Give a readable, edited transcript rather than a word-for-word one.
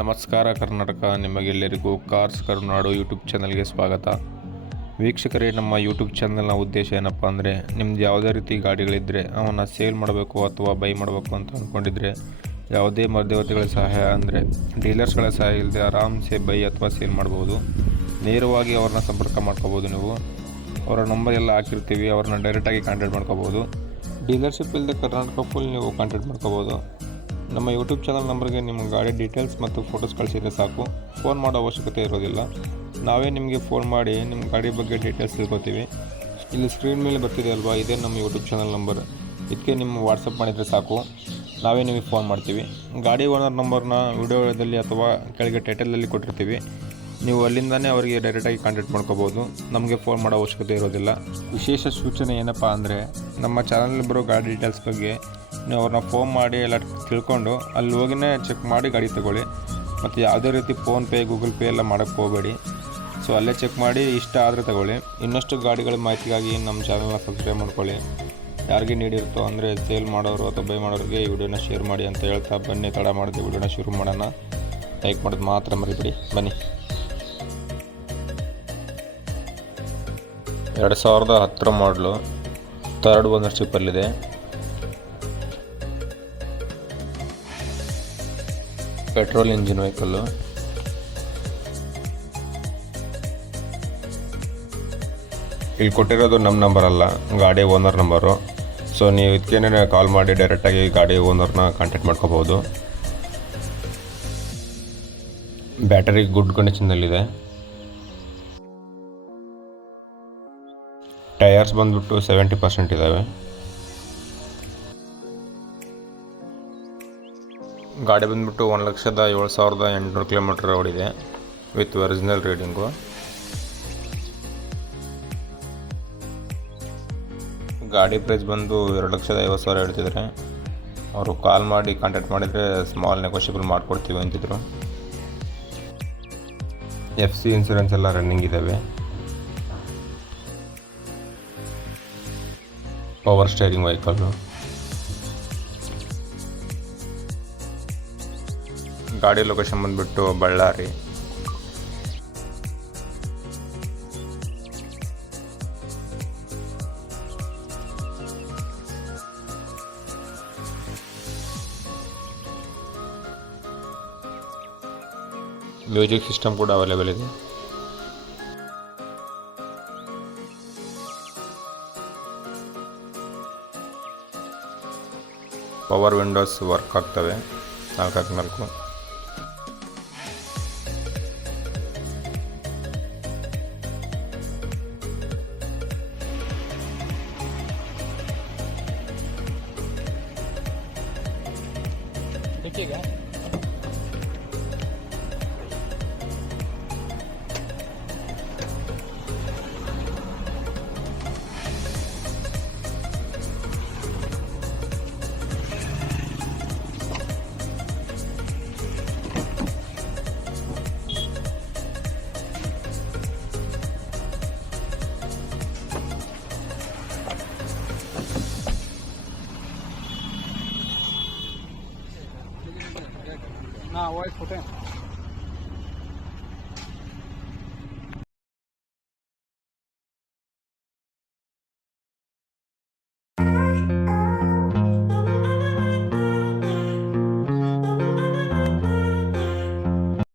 ನಮಸ್ಕಾರ ಕರ್ನಾಟಕ. ನಿಮಗೆಲ್ಲರಿಗೂ ಕಾರ್ಸ್ ಕರುನಾಡು ಯೂಟ್ಯೂಬ್ ಚಾನಲ್ಗೆ ಸ್ವಾಗತ. ವೀಕ್ಷಕರೇ, ನಮ್ಮ ಯೂಟ್ಯೂಬ್ ಚಾನಲ್ನ ಉದ್ದೇಶ ಏನಪ್ಪ ಅಂದರೆ, ನಿಮ್ದು ಯಾವುದೇ ರೀತಿ ಗಾಡಿಗಳಿದ್ದರೆ ಅವನ್ನ ಸೇಲ್ ಮಾಡಬೇಕು ಅಥವಾ ಬೈ ಮಾಡಬೇಕು ಅಂತ ಅಂದ್ಕೊಂಡಿದ್ರೆ ಯಾವುದೇ ಮಧ್ಯವರ್ತಿಗಳ ಸಹಾಯ ಅಂದರೆ ಡೀಲರ್ಸ್ಗಳ ಸಹಾಯ ಇಲ್ಲದೆ ಆರಾಮ್ಸೆ ಬೈ ಅಥವಾ ಸೇಲ್ ಮಾಡ್ಬೋದು. ನೇರವಾಗಿ ಅವ್ರನ್ನ ಸಂಪರ್ಕ ಮಾಡ್ಕೋಬೋದು. ನೀವು ಅವರ ನಂಬರ್ ಎಲ್ಲ ಹಾಕಿರ್ತೀವಿ, ಅವ್ರನ್ನ ಡೈರೆಕ್ಟಾಗಿ ಕಾಂಟ್ಯಾಕ್ಟ್ ಮಾಡ್ಕೋಬೋದು. ಡೀಲರ್ಶಿಪ್ ಇಲ್ಲದೆ ಕರ್ನಾಟಕ ಫುಲ್ ನೀವು ಕಾಂಟ್ಯಾಕ್ಟ್ ಮಾಡ್ಕೋಬೋದು. ನಮ್ಮ ಯೂಟ್ಯೂಬ್ ಚಾನಲ್ ನಂಬರ್ಗೆ ನಿಮ್ಮ ಗಾಡಿ ಡೀಟೇಲ್ಸ್ ಮತ್ತು ಫೋಟೋಸ್ ಕಳಿಸಿದರೆ ಸಾಕು. ಫೋನ್ ಮಾಡೋ ಅವಶ್ಯಕತೆ ಇರೋದಿಲ್ಲ. ನಾವೇ ನಿಮಗೆ ಫೋನ್ ಮಾಡಿ ನಿಮ್ಮ ಗಾಡಿ ಬಗ್ಗೆ ಡೀಟೇಲ್ಸ್ ತಿಳ್ಕೊತೀವಿ. ಇಲ್ಲಿ ಸ್ಕ್ರೀನ್ ಮೇಲೆ ಬರ್ತಿದೆ ಅಲ್ವಾ, ಇದೇ ನಮ್ಮ ಯೂಟ್ಯೂಬ್ ಚಾನಲ್ ನಂಬರ್. ಇದಕ್ಕೆ ನಿಮ್ಮ ವಾಟ್ಸಪ್ ಮಾಡಿದರೆ ಸಾಕು, ನಾವೇ ನಿಮಗೆ ಫೋನ್ ಮಾಡ್ತೀವಿ. ಗಾಡಿ ಓನರ್ ನಂಬರ್ನ ವಿಡಿಯೋದಲ್ಲಿ ಅಥವಾ ಕೆಳಗೆ ಟೈಟಲಲ್ಲಿ ಕೊಟ್ಟಿರ್ತೀವಿ. ನೀವು ಅಲ್ಲಿಂದನೇ ಅವರಿಗೆ ಡೈರೆಕ್ಟಾಗಿ ಕಾಂಟ್ಯಾಕ್ಟ್ ಮಾಡ್ಕೋಬೋದು. ನಮಗೆ ಫೋನ್ ಮಾಡೋ ಅವಶ್ಯಕತೆ ಇರೋದಿಲ್ಲ. ವಿಶೇಷ ಸೂಚನೆ ಏನಪ್ಪ ಅಂದರೆ, ನಮ್ಮ ಚಾನಲ್ ಬರೋ ಗಾಡಿ ಡೀಟೇಲ್ಸ್ ಬಗ್ಗೆ ನೀವು ಅವ್ರನ್ನ ಫೋನ್ ಮಾಡಿ ಎಲ್ಲ ತಿಳ್ಕೊಂಡು ಅಲ್ಲಿ ಹೋಗಿನೇ ಚೆಕ್ ಮಾಡಿ ಗಾಡಿ ತಗೊಳ್ಳಿ. ಮತ್ತು ಯಾವುದೇ ರೀತಿ ಫೋನ್ಪೇ, ಗೂಗಲ್ ಪೇ ಎಲ್ಲ ಮಾಡೋಕ್ಕೆ ಹೋಗಬೇಡಿ. ಸೊ ಅಲ್ಲೇ ಚೆಕ್ ಮಾಡಿ ಇಷ್ಟ ಆದರೆ ತಗೊಳ್ಳಿ. ಇನ್ನಷ್ಟು ಗಾಡಿಗಳ ಮಾಹಿತಿಗಾಗಿ ನಮ್ಮ ಚಾನಲ್ನ ಸಬ್ಸ್ಕ್ರೈಬ್ ಮಾಡ್ಕೊಳ್ಳಿ. ಯಾರಿಗೆ ನೀಡಿರುತ್ತೋ ಅಂದರೆ ಸೇಲ್ ಮಾಡೋರು ಅಥವಾ ಬೈ ಮಾಡೋರಿಗೆ ಈ ವಿಡಿಯೋನ ಶೇರ್ ಮಾಡಿ ಅಂತ ಹೇಳ್ತಾ, ಬನ್ನಿ ತಡ ಮಾಡಿದೆ ವಿಡಿಯೋನ ಶುರು ಮಾಡೋಣ. ಲೈಕ್ ಮಾಡೋದು ಮಾತ್ರ ಮರಿಬೇಡಿ. ಬನ್ನಿ. 2010 ಮಾಡಲು, ಥರ್ಡ್ ಓನರ್ಶಿಪ್ಪಲ್ಲಿದೆ. Petrol engine vehicle. ಇಲ್ಲಿ ಕೊಟ್ಟಿರೋದು ನಮ್ಮ ನಂಬರ್ ಅಲ್ಲ, ಗಾಡಿ ಓನರ್ ನಂಬರು. ಸೊ ನೀವು ಇದಕ್ಕೇನೆ ಕಾಲ್ ಮಾಡಿ ಡೈರೆಕ್ಟಾಗಿ ಗಾಡಿ ಓನರ್ನ ಕಾಂಟ್ಯಾಕ್ಟ್ ಮಾಡ್ಕೋಬೋದು. ಬ್ಯಾಟರಿ ಗುಡ್ ಕಂಡೀಷನ್ನಲ್ಲಿದೆ. ಟೈರ್ಸ್ ಬಂದ್ಬಿಟ್ಟು 70% ಇದ್ದಾವೆ. ಗಾಡಿ ಬಂದ್ಬಿಟ್ಟು 1,07,800 ಕಿಲೋಮೀಟರ್ ಓಡಿದೆ ವಿತ್ ಒರಿಜಿನಲ್ ರೀಡಿಂಗು. ಗಾಡಿ ಪ್ರೈಸ್ ಬಂದು 2,50,000 ಹೇಳ್ತಿದ್ದಾರೆ. ಅವರು ಕಾಲ್ ಮಾಡಿ ಕಾಂಟ್ಯಾಕ್ಟ್ ಮಾಡಿದರೆ ಸ್ಮಾಲ್ ನೆಗೋಷಿಯಬಲ್ ಮಾಡಿಕೊಡ್ತೀವಿ ಅಂತಿದ್ರು. FC ಇನ್ಸೂರೆನ್ಸ್ ಎಲ್ಲ ರನ್ನಿಂಗ್ ಇದ್ದಾವೆ. Power steering vehicle. ಗಾಡಿ ಲೊಕೇಶನ್ ಬಂದುಬಿಟ್ಟು ಬಳ್ಳಾರಿ. ಮ್ಯೂಸಿಕ್ ಸಿಸ್ಟಮ್ ಕೂಡ ಅವೈಲೇಬಲ್ ಇದೆ. ಪವರ್ ವಿಂಡೋಸ್ ವರ್ಕ್ ಆಗ್ತವೆ 4x4. देखिएगा ना वॉइस होते हैं.